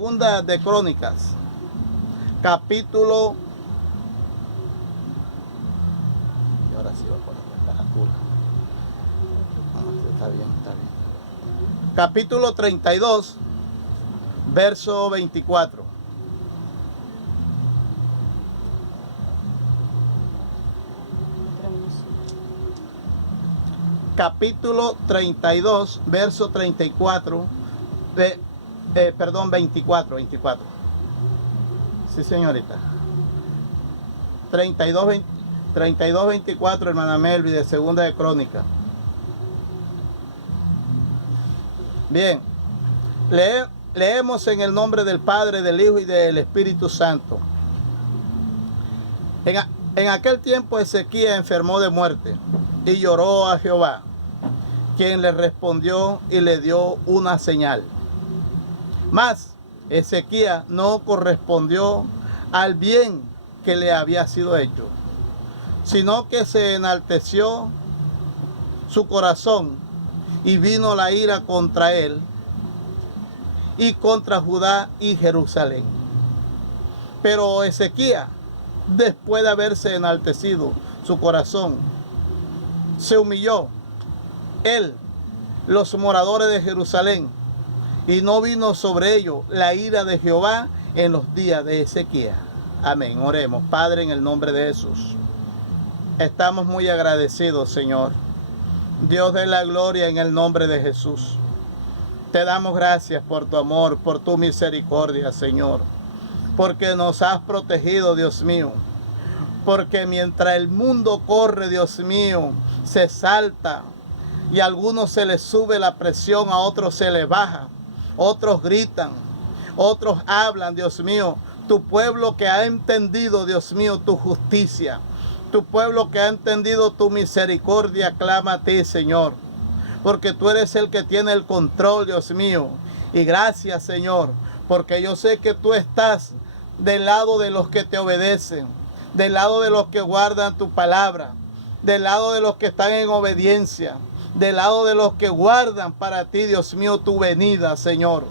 Segunda de Crónicas, capítulo... Y ahora sí va a poner la carátula. Está bien, está bien. Capítulo 32, verso 24. Capítulo 32, verso 34, perdón, 24. Sí, señorita. 32, 24, hermana Melvi, de Segunda de Crónica. Bien, leemos en el nombre del Padre, del Hijo y del Espíritu Santo. En aquel tiempo Ezequías enfermó de muerte y lloró a Jehová, quien le respondió y le dio una señal. Mas Ezequías no correspondió al bien que le había sido hecho, sino que se enalteció su corazón y vino la ira contra él y contra Judá y Jerusalén. Pero Ezequías, después de haberse enaltecido su corazón, se humilló él, los moradores de Jerusalén, y no vino sobre ellos la ira de Jehová en los días de Ezequías. Amén. Oremos. Padre, en el nombre de Jesús, estamos muy agradecidos, Señor. Dios de la gloria, en el nombre de Jesús. Te damos gracias por tu amor, por tu misericordia, Señor. Porque nos has protegido, Dios mío. Porque mientras el mundo corre, Dios mío, se salta. Y a algunos se les sube la presión, a otros se les baja. Otros gritan, otros hablan, Dios mío. Tu pueblo que ha entendido, Dios mío, tu justicia. Tu pueblo que ha entendido tu misericordia, clama a ti, Señor. Porque tú eres el que tiene el control, Dios mío. Y gracias, Señor, porque yo sé que tú estás del lado de los que te obedecen, del lado de los que guardan tu palabra, del lado de los que están en obediencia, del lado de los que guardan para ti, Dios mío, tu venida, Señor.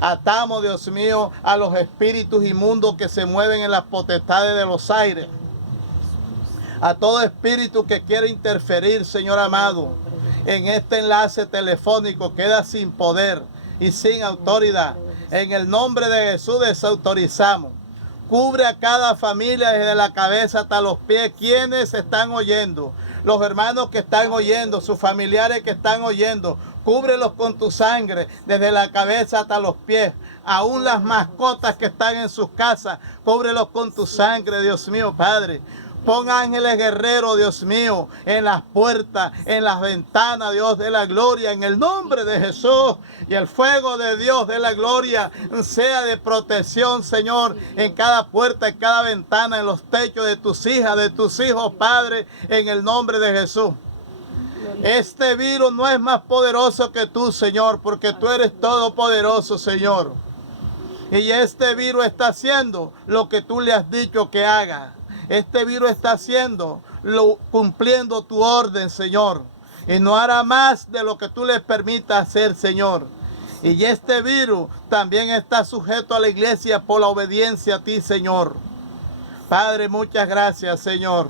Atamos, Dios mío, a los espíritus inmundos que se mueven en las potestades de los aires. A todo espíritu que quiere interferir, Señor amado, en este enlace telefónico, queda sin poder y sin autoridad. En el nombre de Jesús desautorizamos. Cubre a cada familia desde la cabeza hasta los pies. Quienes están oyendo, los hermanos que están oyendo, sus familiares que están oyendo, cúbrelos con tu sangre desde la cabeza hasta los pies. Aún las mascotas que están en sus casas, cúbrelos con tu sangre, Dios mío, Padre. Pon ángeles guerreros, Dios mío, en las puertas, en las ventanas, Dios de la gloria, en el nombre de Jesús. Y el fuego de Dios de la gloria sea de protección, Señor, en cada puerta, en cada ventana, en los techos de tus hijas, de tus hijos, Padre, en el nombre de Jesús. Este virus no es más poderoso que tú, Señor, porque tú eres todopoderoso, Señor. Y este virus está haciendo lo que tú le has dicho que haga. Este virus está haciendo, cumpliendo tu orden, Señor. Y no hará más de lo que tú le permitas hacer, Señor. Y este virus también está sujeto a la iglesia por la obediencia a ti, Señor. Padre, muchas gracias, Señor.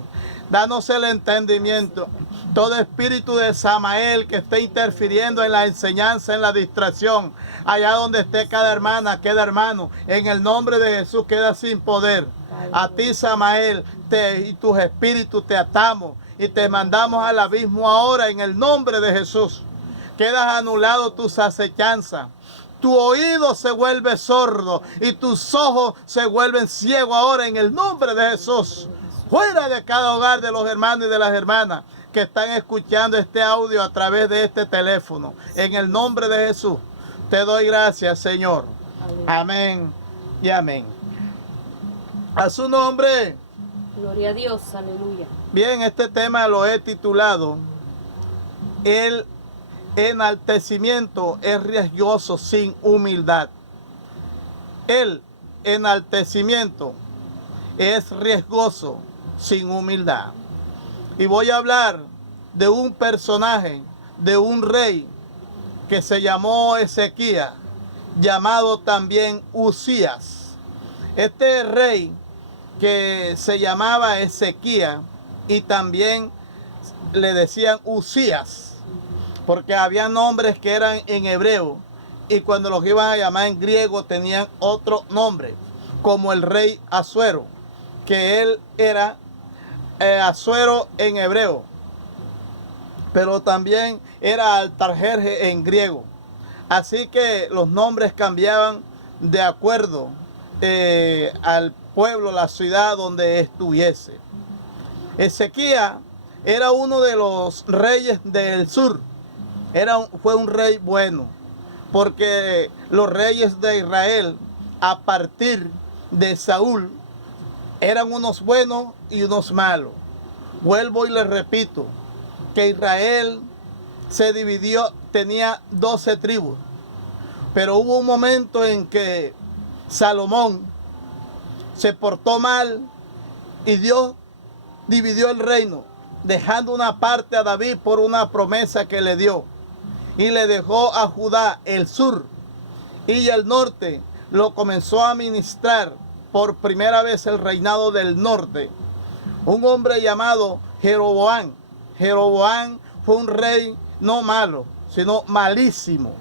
Danos el entendimiento. Todo espíritu de Samael que esté interfiriendo en la enseñanza, en la distracción, allá donde esté cada hermana, cada hermano, en el nombre de Jesús queda sin poder. A ti, Samael, y tus espíritus te atamos y te mandamos al abismo ahora en el nombre de Jesús. Quedas anulado tus acechanzas. Tu oído se vuelve sordo y tus ojos se vuelven ciegos ahora en el nombre de Jesús. Fuera de cada hogar de los hermanos y de las hermanas que están escuchando este audio a través de este teléfono. En el nombre de Jesús, te doy gracias, Señor. Amén y amén. A su nombre. Gloria a Dios, aleluya. Bien, este tema lo he titulado El enaltecimiento es riesgoso sin humildad. El enaltecimiento es riesgoso sin humildad. Y voy a hablar de un personaje, de un rey que se llamó Ezequías. llamado también Uzías. Este rey que se llamaba Ezequías y también le decían Uzías, porque había nombres que eran en hebreo y cuando los iban a llamar en griego tenían otro nombre, como el rey Asuero, que él era Asuero en hebreo, pero también era Artajerje en griego. Así que los nombres cambiaban de acuerdo al pueblo, la ciudad donde estuviese. Ezequías era uno de los reyes del sur. Fue un rey bueno, porque los reyes de Israel, a partir de Saúl, eran unos buenos y unos malos. Vuelvo y les repito, que Israel se dividió, tenía 12 tribus, pero hubo un momento en que Salomón se portó mal y Dios dividió el reino, dejando una parte a David por una promesa que le dio, y le dejó a Judá el sur, y el norte lo comenzó a administrar por primera vez el reinado del norte un hombre llamado Jeroboam. Jeroboam fue un rey no malo, sino malísimo.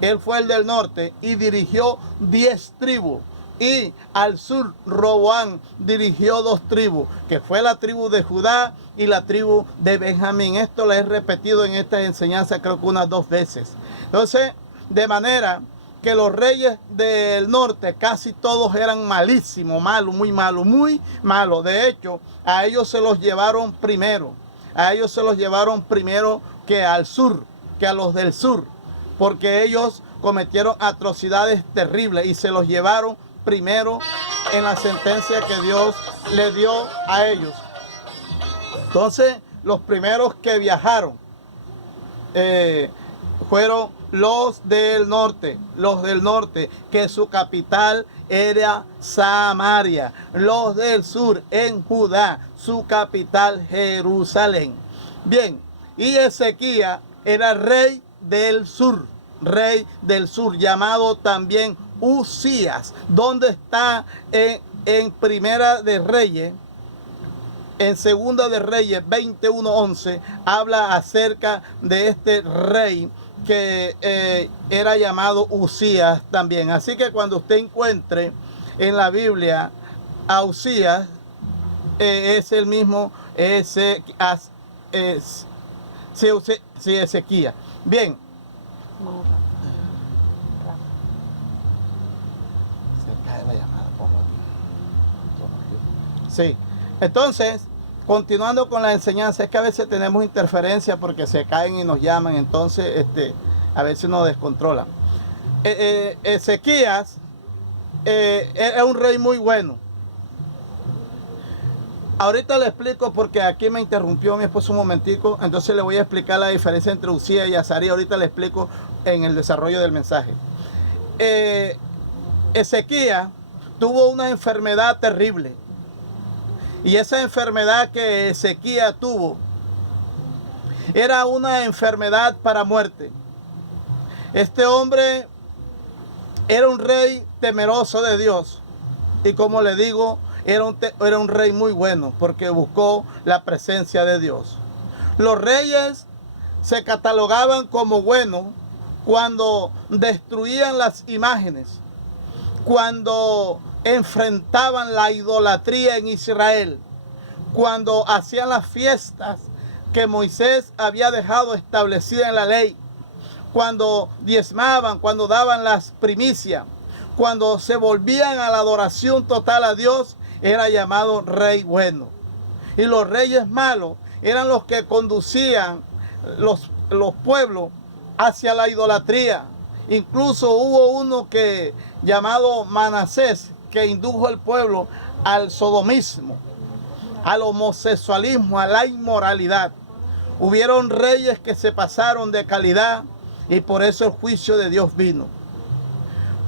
Él fue el del norte y dirigió 10 tribus. Y al sur, Roboam dirigió 2 tribus, que fue la tribu de Judá y la tribu de Benjamín. Esto lo he repetido en esta enseñanza creo que unas 2 veces. Entonces, de manera que los reyes del norte casi todos eran malísimos, malos, muy malos, muy malos. De hecho, a ellos se los llevaron primero. A ellos se los llevaron primero que al sur, que a los del sur, porque ellos cometieron atrocidades terribles y se los llevaron primero en la sentencia que Dios le dio a ellos. Entonces, los primeros que viajaron fueron los del norte, que su capital era Samaria. Los del sur, en Judá, su capital Jerusalén. Bien, y Ezequías era rey del sur, llamado también Uzías. ¿Dónde está en Primera de Reyes? En Segunda de Reyes 21:11 habla acerca de este rey que era llamado Uzías también. Así que cuando usted encuentre en la Biblia a Uzías, es el mismo Ezequías. Bien. Se cae la llamada, ponlo aquí. Sí. Entonces, continuando con la enseñanza, es que a veces tenemos interferencia porque se caen y nos llaman, entonces a veces nos descontrolan. Ezequías era un rey muy bueno. Ahorita le explico porque aquí me interrumpió mi esposo un momentico, entonces le voy a explicar la diferencia entre Uzías y Azarías. Ahorita le explico en el desarrollo del mensaje. Ezequías tuvo una enfermedad terrible. Y esa enfermedad que Ezequías tuvo era una enfermedad para muerte. Este hombre era un rey temeroso de Dios. Y como le digo, era un rey muy bueno porque buscó la presencia de Dios. Los reyes se catalogaban como buenos cuando destruían las imágenes, cuando enfrentaban la idolatría en Israel, cuando hacían las fiestas que Moisés había dejado establecidas en la ley, cuando diezmaban, cuando daban las primicias, cuando se volvían a la adoración total a Dios, era llamado rey bueno. Y los reyes malos eran los que conducían los pueblos hacia la idolatría. Incluso hubo uno llamado Manasés, que indujo al pueblo al sodomismo, al homosexualismo, a la inmoralidad. Hubieron reyes que se pasaron de calidad y por eso el juicio de Dios vino.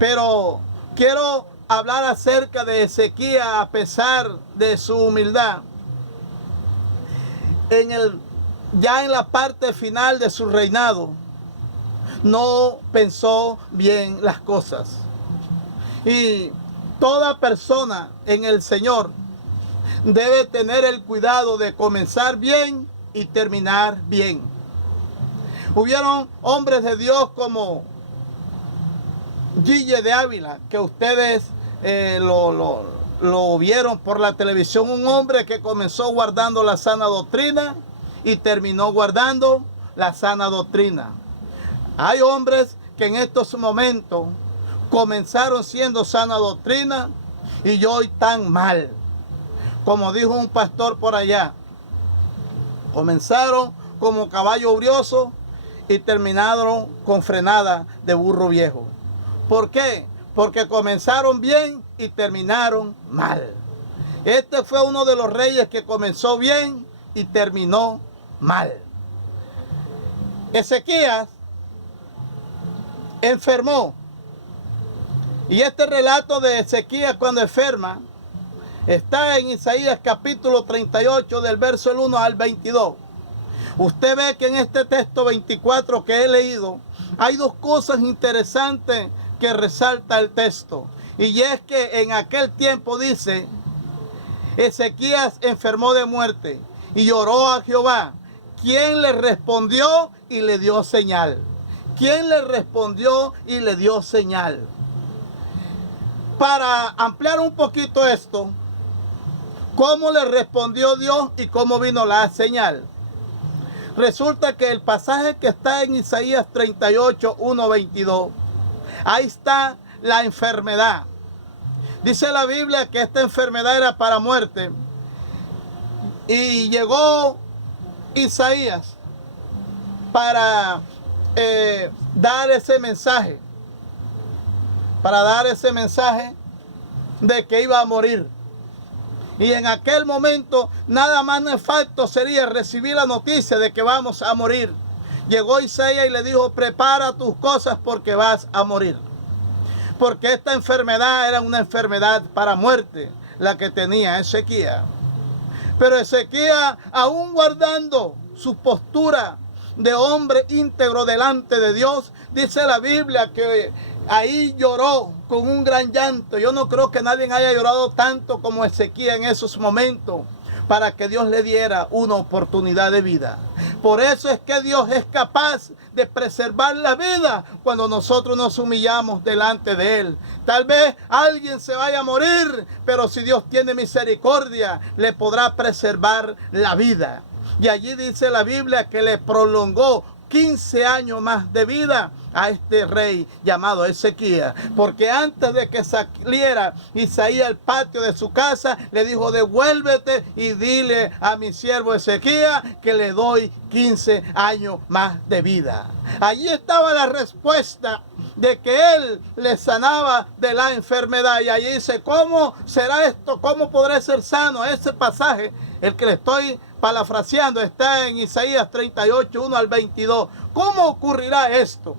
Pero quiero hablar acerca de Ezequías a pesar de su humildad. Ya en la parte final de su reinado, no pensó bien las cosas. Y toda persona en el Señor debe tener el cuidado de comenzar bien y terminar bien. Hubieron hombres de Dios como Gille de Ávila, que ustedes lo vieron por la televisión, un hombre que comenzó guardando la sana doctrina y terminó guardando la sana doctrina. Hay hombres que en estos momentos comenzaron siendo sana doctrina y hoy están mal. Como dijo un pastor por allá, comenzaron como caballo brioso y terminaron con frenada de burro viejo. ¿Por qué? Porque comenzaron bien y terminaron mal. Este fue uno de los reyes que comenzó bien y terminó mal. Ezequías enfermó. Y este relato de Ezequías cuando enferma está en Isaías capítulo 38 del verso 1 al 22. Usted ve que en este texto 24 que he leído hay dos cosas interesantes que resalta el texto. Y es que en aquel tiempo dice, Ezequías enfermó de muerte y oró a Jehová, quien le respondió y le dio señal. ¿Quién le respondió y le dio señal? Para ampliar un poquito esto, ¿cómo le respondió Dios y cómo vino la señal? Resulta que el pasaje que está en Isaías 38, 1, 22, ahí está la enfermedad. Dice la Biblia que esta enfermedad era para muerte. Y llegó Isaías para dar ese mensaje. Para dar ese mensaje de que iba a morir. Y en aquel momento nada más nefasto sería recibir la noticia de que vamos a morir. Llegó Isaías y le dijo, prepara tus cosas porque vas a morir. Porque esta enfermedad era una enfermedad para muerte, la que tenía Ezequías. Pero Ezequías, aún guardando su postura de hombre íntegro delante de Dios, dice la Biblia que ahí lloró con un gran llanto. Yo no creo que nadie haya llorado tanto como Ezequías en esos momentos para que Dios le diera una oportunidad de vida. Por eso es que Dios es capaz de preservar la vida cuando nosotros nos humillamos delante de Él. Tal vez alguien se vaya a morir, pero si Dios tiene misericordia, le podrá preservar la vida. Y allí dice la Biblia que le prolongó 15 años más de vida a este rey llamado Ezequías. Porque antes de que saliera Isaías al patio de su casa, le dijo, devuélvete y dile a mi siervo Ezequías que le doy 15 años más de vida. Allí estaba la respuesta de que él le sanaba de la enfermedad. Y allí dice, ¿cómo será esto? ¿Cómo podré ser sano? Ese pasaje, el que le estoy parafraseando, está en Isaías 38, 1 al 22. ¿Cómo ocurrirá esto?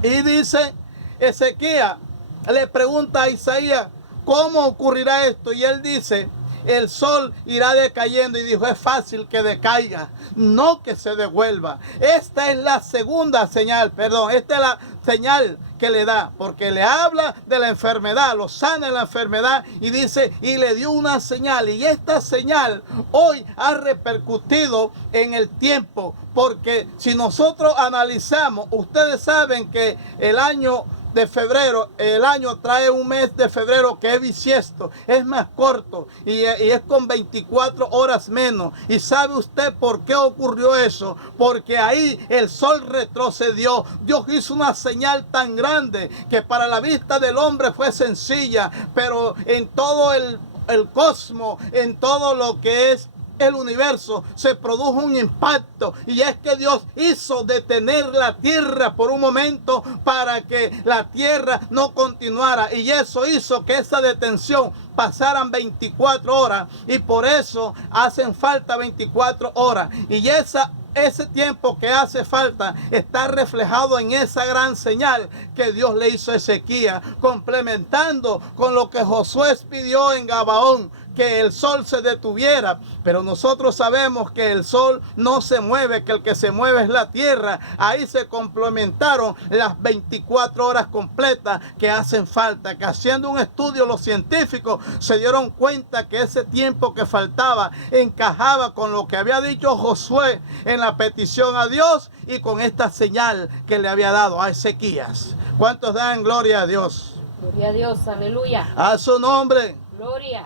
Y dice Ezequías, le pregunta a Isaías, ¿cómo ocurrirá esto? Y él dice, el sol irá decayendo. Y dijo, es fácil que decaiga, no que se devuelva. Esta es la segunda señal, esta es la señal que le da, porque le habla de la enfermedad, lo sana en la enfermedad y dice, y le dio una señal. Y esta señal hoy ha repercutido en el tiempo, porque si nosotros analizamos, ustedes saben que el año de febrero, el año trae un mes de febrero que es bisiesto, es más corto y es con 24 horas menos. ¿Y sabe usted por qué ocurrió eso? Porque ahí el sol retrocedió. Dios hizo una señal tan grande que para la vista del hombre fue sencilla, pero en todo el cosmos, en todo lo que es el universo, se produjo un impacto, y es que Dios hizo detener la tierra por un momento para que la tierra no continuara, y eso hizo que esa detención pasaran 24 horas, y por eso hacen falta 24 horas, y ese tiempo que hace falta está reflejado en esa gran señal que Dios le hizo a Ezequías, complementando con lo que Josué pidió en Gabaón, que el sol se detuviera, pero nosotros sabemos que el sol no se mueve, que el que se mueve es la tierra. Ahí se complementaron las 24 horas completas que hacen falta, que haciendo un estudio los científicos se dieron cuenta que ese tiempo que faltaba encajaba con lo que había dicho Josué en la petición a Dios y con esta señal que le había dado a Ezequías. ¿Cuántos dan gloria a Dios? Gloria a Dios, aleluya. A su nombre. Gloria.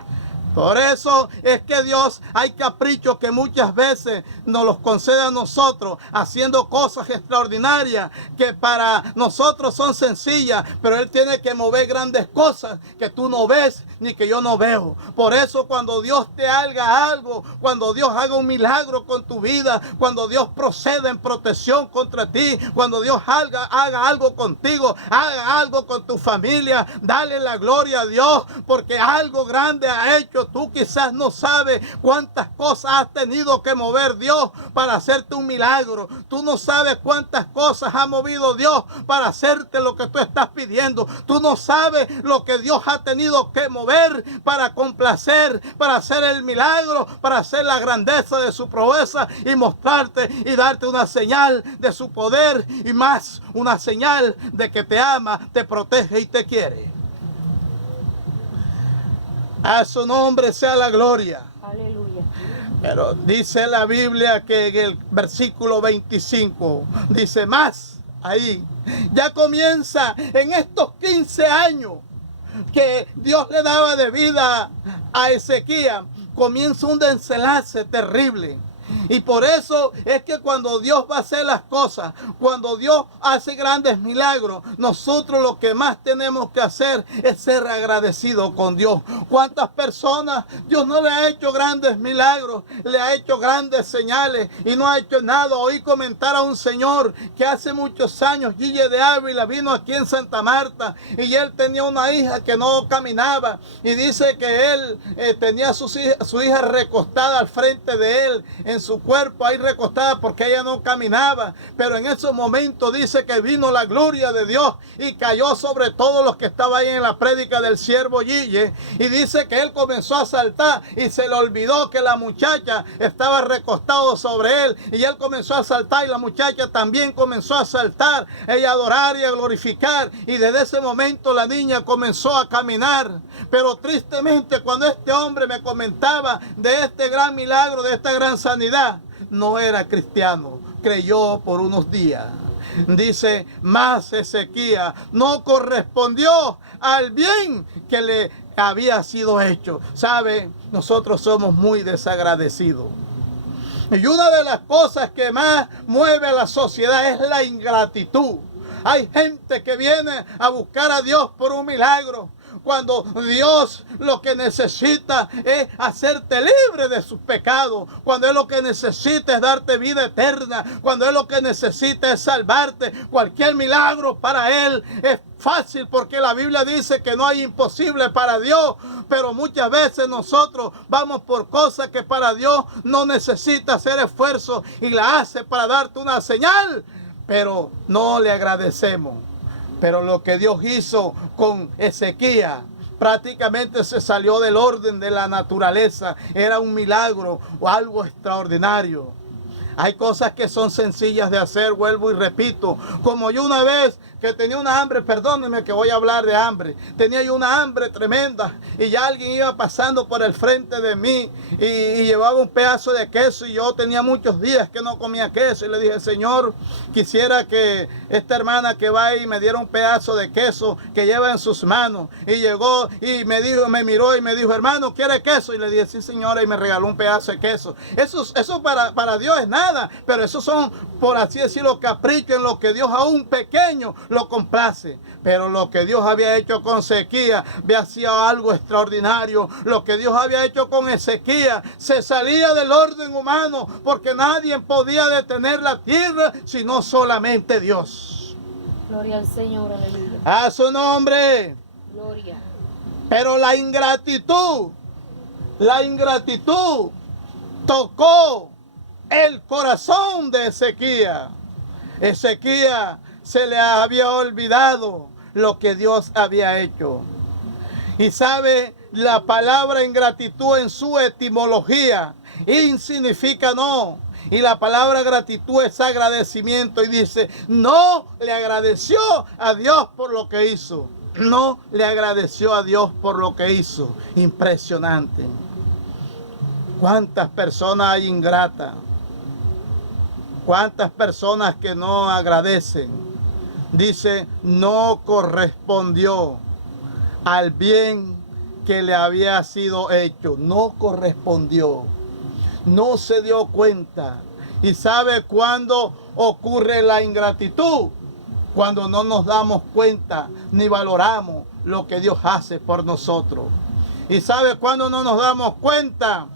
Por eso es que Dios, hay caprichos que muchas veces nos los concede a nosotros, haciendo cosas extraordinarias que para nosotros son sencillas, pero Él tiene que mover grandes cosas que tú no ves ni que yo no veo. Por eso cuando Dios te haga algo, cuando Dios haga un milagro con tu vida, cuando Dios proceda en protección contra ti, cuando Dios haga algo contigo, haga algo con tu familia, dale la gloria a Dios, porque algo grande ha hecho. Tú quizás no sabes cuántas cosas has tenido que mover Dios para hacerte un milagro. Tú no sabes cuántas cosas ha movido Dios para hacerte lo que tú estás pidiendo. Tú no sabes lo que Dios ha tenido que mover para complacer, para hacer el milagro, para hacer la grandeza de su proeza y mostrarte y darte una señal de su poder y más una señal de que te ama, te protege y te quiere. A su nombre sea la gloria. Aleluya. Pero dice la Biblia que en el versículo 25 dice más ahí. Ya comienza en estos 15 años que Dios le daba de vida a Ezequías. Comienza un desenlace terrible. Y por eso es que cuando Dios va a hacer las cosas, cuando Dios hace grandes milagros, nosotros lo que más tenemos que hacer es ser agradecidos con Dios. ¿Cuántas personas Dios no le ha hecho grandes milagros? Le ha hecho grandes señales y no ha hecho nada. Oí comentar a un señor que hace muchos años, Guille de Ávila, vino aquí en Santa Marta y él tenía una hija que no caminaba y dice que él tenía a su hija recostada al frente de él en su cuerpo ahí recostada porque ella no caminaba, pero en ese momento dice que vino la gloria de Dios y cayó sobre todos los que estaban ahí en la prédica del siervo Guille y dice que él comenzó a saltar y se le olvidó que la muchacha estaba recostado sobre él y él comenzó a saltar y la muchacha también comenzó a saltar, ella a adorar y a glorificar y desde ese momento la niña comenzó a caminar. Pero tristemente cuando este hombre me comentaba de este gran milagro, de esta gran sanidad, no era cristiano, creyó por unos días. Dice, más Ezequías no correspondió al bien que le había sido hecho. ¿Sabe? Nosotros somos muy desagradecidos. Y una de las cosas que más mueve a la sociedad es la ingratitud. Hay gente que viene a buscar a Dios por un milagro, cuando Dios lo que necesita es hacerte libre de sus pecados, cuando Él lo que necesita es darte vida eterna, cuando Él lo que necesita es salvarte. Cualquier milagro para Él es fácil porque la Biblia dice que no hay imposible para Dios, pero muchas veces nosotros vamos por cosas que para Dios no necesita hacer esfuerzo y la hace para darte una señal, pero no le agradecemos. Pero lo que Dios hizo con Ezequías prácticamente se salió del orden de la naturaleza. Era un milagro o algo extraordinario. Hay cosas que son sencillas de hacer, vuelvo y repito. Como yo una vez que tenía una hambre, perdónenme que voy a hablar de hambre. Tenía yo una hambre tremenda y ya alguien iba pasando por el frente de mí y llevaba un pedazo de queso y yo tenía muchos días que no comía queso. Y le dije, Señor, quisiera que esta hermana que va ahí me diera un pedazo de queso que lleva en sus manos. Y llegó y me miró y me dijo, hermano, ¿quiere queso? Y le dije, sí, señora, y me regaló un pedazo de queso. Eso para Dios es nada, pero esos son, por así decirlo, caprichos en lo que Dios a un pequeño lo complace. Pero lo que Dios había hecho con Ezequías había sido algo extraordinario. Lo que Dios había hecho con Ezequías se salía del orden humano, porque nadie podía detener la tierra sino solamente Dios. Gloria al Señor, aleluya. A su nombre. Gloria. Pero la ingratitud tocó el corazón de Ezequías. Ezequías se le había olvidado lo que Dios había hecho. Y sabe, la palabra ingratitud en su etimología, significa no. Y la palabra gratitud es agradecimiento. Y dice, no le agradeció a Dios por lo que hizo. No le agradeció a Dios por lo que hizo. Impresionante. ¿Cuántas personas hay ingratas? ¿Cuántas personas que no agradecen? Dice, no correspondió al bien que le había sido hecho. No correspondió. No se dio cuenta. ¿Y sabe cuándo ocurre la ingratitud? Cuando no nos damos cuenta ni valoramos lo que Dios hace por nosotros. ¿Y sabe cuándo no nos damos cuenta?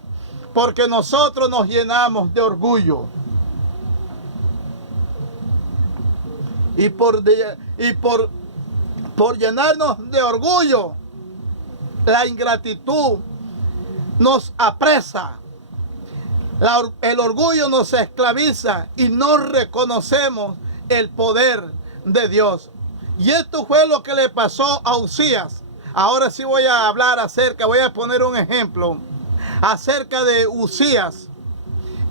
Porque nosotros nos llenamos de orgullo. Y por llenarnos de orgullo, la ingratitud nos apresa. El orgullo nos esclaviza y no reconocemos el poder de Dios. Y esto fue lo que le pasó a Uzías. Ahora sí voy a hablar voy a poner un ejemplo acerca de Uzías,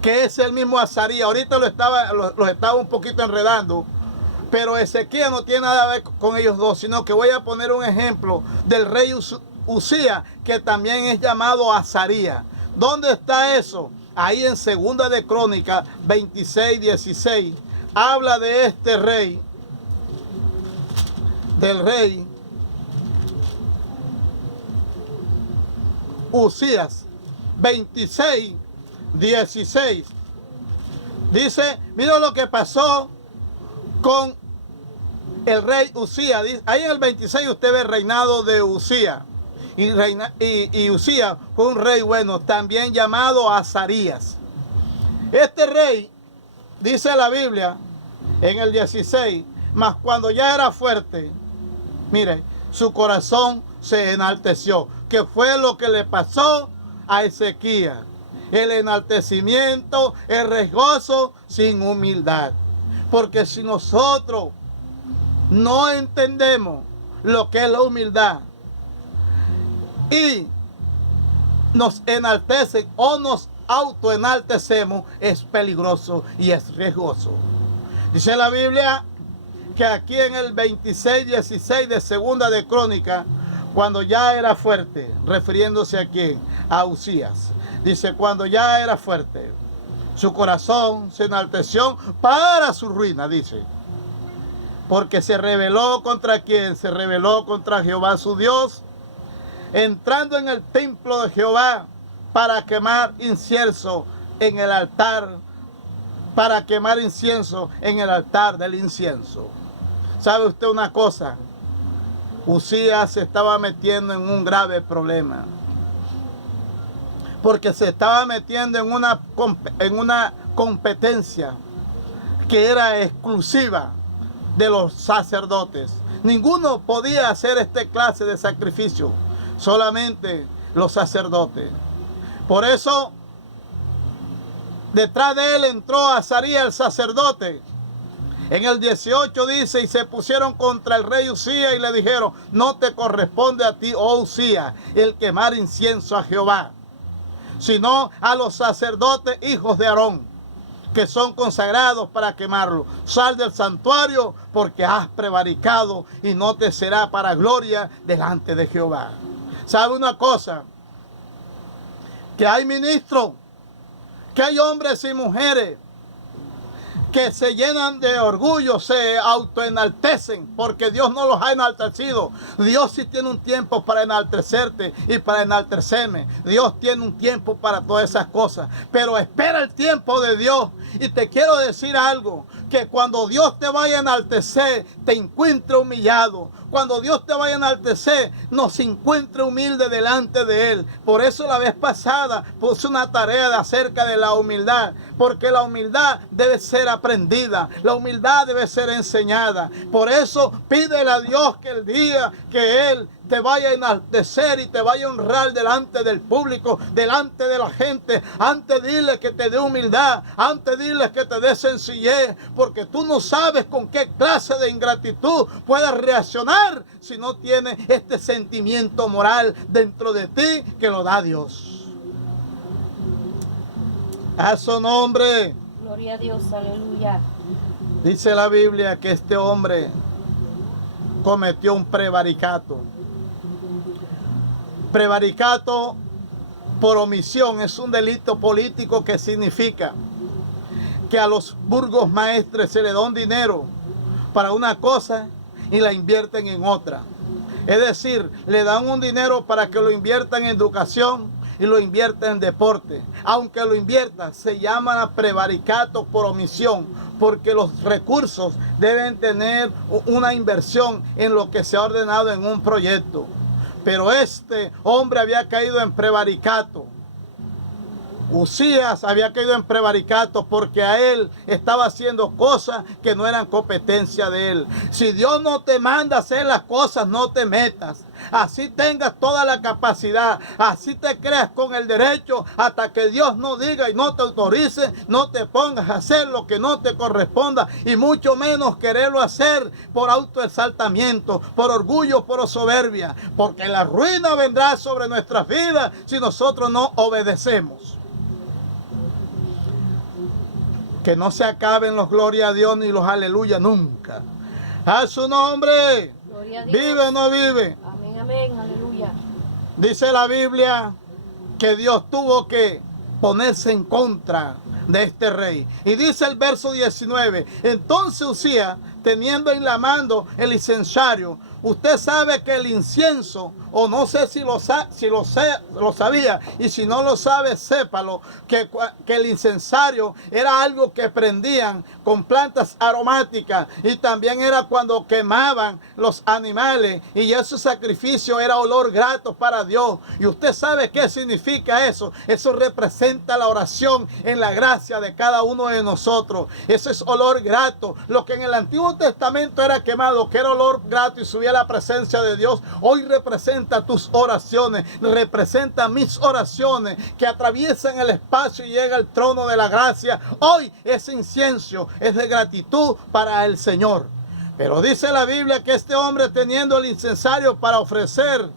que es el mismo Azarías. Ahorita lo estaba un poquito enredando, pero Ezequías no tiene nada que ver con ellos dos, sino que voy a poner un ejemplo del rey Uzías, que también es llamado Azarías. ¿Dónde está eso? Ahí en 2 de Crónicas 26:16 habla de este rey, del rey Uzías. 26:16 dice, mira lo que pasó con el rey Uzías. Ahí en el 26 usted ve el reinado de Uzías. Y Uzías fue un rey bueno, también llamado Azarías. Este rey, dice la Biblia en el 16, mas cuando ya era fuerte, mire, su corazón se enalteció. ¿Qué fue lo que le pasó a Ezequías? El enaltecimiento, el regozo sin humildad. Porque si nosotros no entendemos lo que es la humildad y nos enaltecen o nos autoenaltecemos, es peligroso y es riesgoso. Dice la Biblia que aquí en el 26:16 de 2 de Crónica, cuando ya era fuerte, refiriéndose a quién, a Uzías, dice, cuando ya era fuerte, su corazón se enalteció para su ruina, dice, porque se rebeló contra quién, se rebeló contra Jehová su Dios, entrando en el templo de Jehová para quemar incienso en el altar, del incienso. ¿Sabe usted una cosa? Uzías se estaba metiendo en un grave problema, porque se estaba metiendo en una competencia que era exclusiva de los sacerdotes. Ninguno podía hacer esta clase de sacrificio, solamente los sacerdotes. Por eso, detrás de él entró Azarías el sacerdote. En el 18 dice, y se pusieron contra el rey Uzías y le dijeron, no te corresponde a ti, oh Uzías, el quemar incienso a Jehová, sino a los sacerdotes hijos de Aarón, que son consagrados para quemarlo. Sal del santuario, porque has prevaricado y no te será para gloria delante de Jehová. ¿Sabe una cosa? Que hay ministros, que hay hombres y mujeres que se llenan de orgullo, se autoenaltecen, porque Dios no los ha enaltecido. Dios sí tiene un tiempo para enaltecerte y para enaltecerme. Dios tiene un tiempo para todas esas cosas, pero espera el tiempo de Dios. Y te quiero decir algo, que cuando Dios te vaya a enaltecer, te encuentre humillado. Cuando Dios te vaya a enaltecer, nos encuentre humilde delante de Él. Por eso la vez pasada puse una tarea acerca de la humildad, porque la humildad debe ser aprendida, la humildad debe ser enseñada. Por eso pídele a Dios que el día que Él te vaya a enaltecer y te vaya a honrar delante del público, delante de la gente, antes dile que te dé humildad, antes dile que te dé sencillez, porque tú no sabes con qué clase de ingratitud puedas reaccionar ser si no tienes este sentimiento moral dentro de ti que lo da Dios. A su nombre. Gloria a Dios, aleluya. Dice la Biblia que este hombre cometió un prevaricato. Prevaricato por omisión es un delito político que significa que a los burgosmaestres se le da un dinero para una cosa y la invierten en otra. Es decir, le dan un dinero para que lo inviertan en educación y lo inviertan en deporte. Aunque lo inviertan, se llama prevaricato por omisión, porque los recursos deben tener una inversión en lo que se ha ordenado en un proyecto. Pero este hombre había caído en prevaricato. Usías había caído en prevaricato porque a él estaba haciendo cosas que no eran competencia de él. Si Dios no te manda a hacer las cosas, no te metas. Así tengas toda la capacidad, así te creas con el derecho, hasta que Dios no diga y no te autorice, no te pongas a hacer lo que no te corresponda, y mucho menos quererlo hacer por autoexaltamiento, por orgullo, por soberbia, porque la ruina vendrá sobre nuestras vidas si nosotros no obedecemos. Que no se acaben los gloria a Dios ni los aleluya nunca. A su nombre. Gloria a Dios. ¿Vive o no vive? Amén, amén, aleluya. Dice la Biblia que Dios tuvo que ponerse en contra de este rey. Y dice el verso 19, entonces Usías, teniendo en la mano el incensario, usted sabe que el incienso, o no sé si lo sabía, y si no lo sabe, sépalo, que el incensario era algo que prendían con plantas aromáticas, y también era cuando quemaban los animales, y ese sacrificio era olor grato para Dios. Y usted sabe qué significa eso. Eso representa la oración en la gracia de cada uno de nosotros. Eso es olor grato. Lo que en el Antiguo Testamento era quemado, que era olor grato y subía a la presencia de Dios, hoy representa tus oraciones, representa mis oraciones que atraviesan el espacio y llega al trono de la gracia. Hoy ese incienso es de gratitud para el Señor. Pero dice la Biblia que este hombre, teniendo el incensario para ofrecer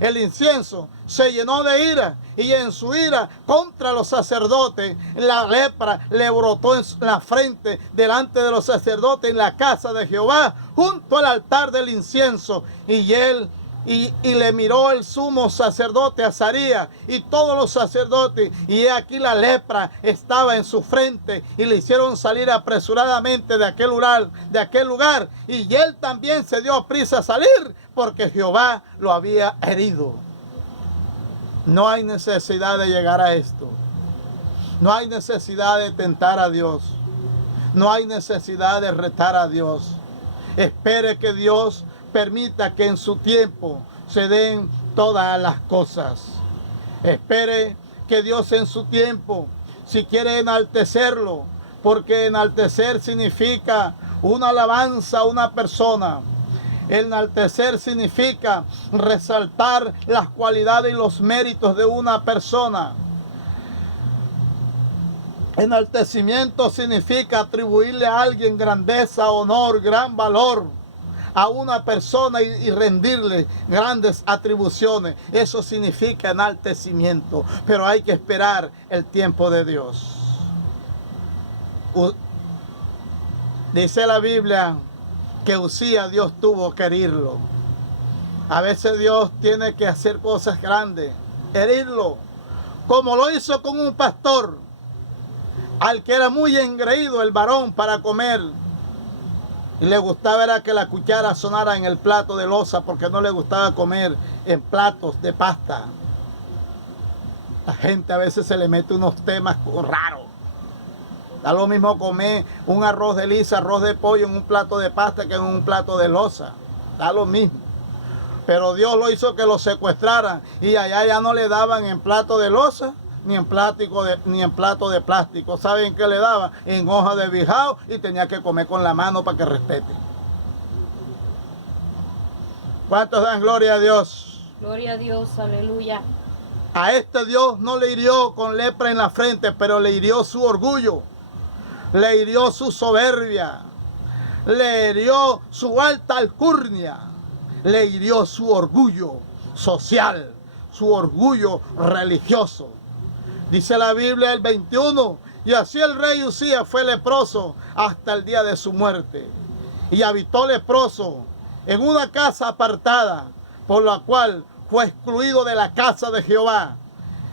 el incienso, se llenó de ira, y en su ira contra los sacerdotes, la lepra le brotó en la frente delante de los sacerdotes en la casa de Jehová, junto al altar del incienso. Y le miró el sumo sacerdote Azarías y todos los sacerdotes, y he aquí la lepra estaba en su frente, y le hicieron salir apresuradamente de aquel lugar, y él también se dio prisa a salir, porque Jehová lo había herido. No hay necesidad de llegar a esto. No hay necesidad de tentar a Dios. No hay necesidad de retar a Dios. Espere que Dios permita que en su tiempo se den todas las cosas. Espere que Dios en su tiempo, si quiere enaltecerlo, porque enaltecer significa una alabanza a una persona. Enaltecer significa resaltar las cualidades y los méritos de una persona. Enaltecimiento significa atribuirle a alguien grandeza, honor, gran valor a una persona y rendirle grandes atribuciones. Eso significa enaltecimiento. Pero hay que esperar el tiempo de Dios. Dice la Biblia que Usías Dios tuvo que herirlo. A veces Dios tiene que hacer cosas grandes, herirlo, como lo hizo con un pastor al que era muy engreído el varón para comer, y le gustaba era que la cuchara sonara en el plato de loza, porque no le gustaba comer en platos de pasta. La gente a veces se le mete unos temas raros. Da lo mismo comer un arroz de lisa, arroz de pollo en un plato de pasta que en un plato de loza. Da lo mismo. Pero Dios lo hizo que lo secuestraran, y allá ya no le daban en plato de loza ni en plato de plástico. ¿Saben qué le daba? En hoja de bijao, y tenía que comer con la mano para que respete. ¿Cuántos dan gloria a Dios? Gloria a Dios, aleluya. A este Dios no le hirió con lepra en la frente, pero le hirió su orgullo, le hirió su soberbia, le hirió su alta alcurnia. le hirió su orgullo social, su orgullo religioso. Dice la Biblia el 21, y así el rey Usías fue leproso hasta el día de su muerte. Y habitó leproso en una casa apartada, por la cual fue excluido de la casa de Jehová.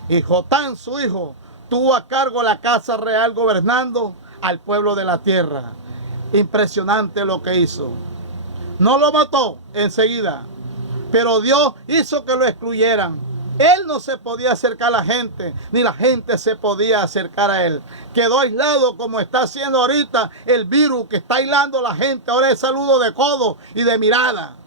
Y Jotán, su hijo, tuvo a cargo la casa real gobernando al pueblo de la tierra. Impresionante lo que hizo. No lo mató enseguida, pero Dios hizo que lo excluyeran. Él no se podía acercar a la gente, ni la gente se podía acercar a él. Quedó aislado como está haciendo ahorita el virus que está aislando a la gente. Ahora es saludo de codo y de mirada.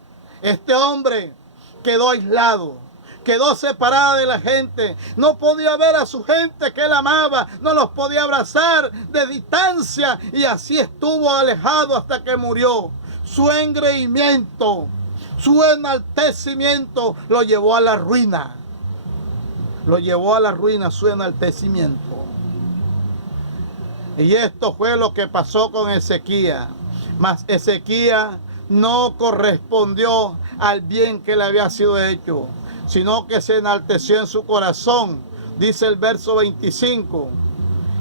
Este hombre quedó aislado, quedó separado de la gente. No podía ver a su gente que él amaba, no los podía abrazar de distancia, y así estuvo alejado hasta que murió. Su engreimiento, su enaltecimiento lo llevó a la ruina. Lo llevó a la ruina su enaltecimiento. Y esto fue lo que pasó con Ezequías. Mas Ezequías no correspondió al bien que le había sido hecho, sino que se enalteció en su corazón. Dice el verso 25.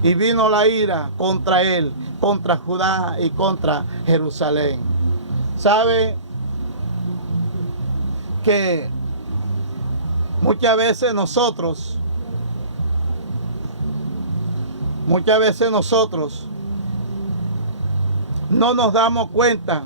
Y vino la ira contra él, contra Judá y contra Jerusalén. ¿Sabe que muchas veces nosotros no nos damos cuenta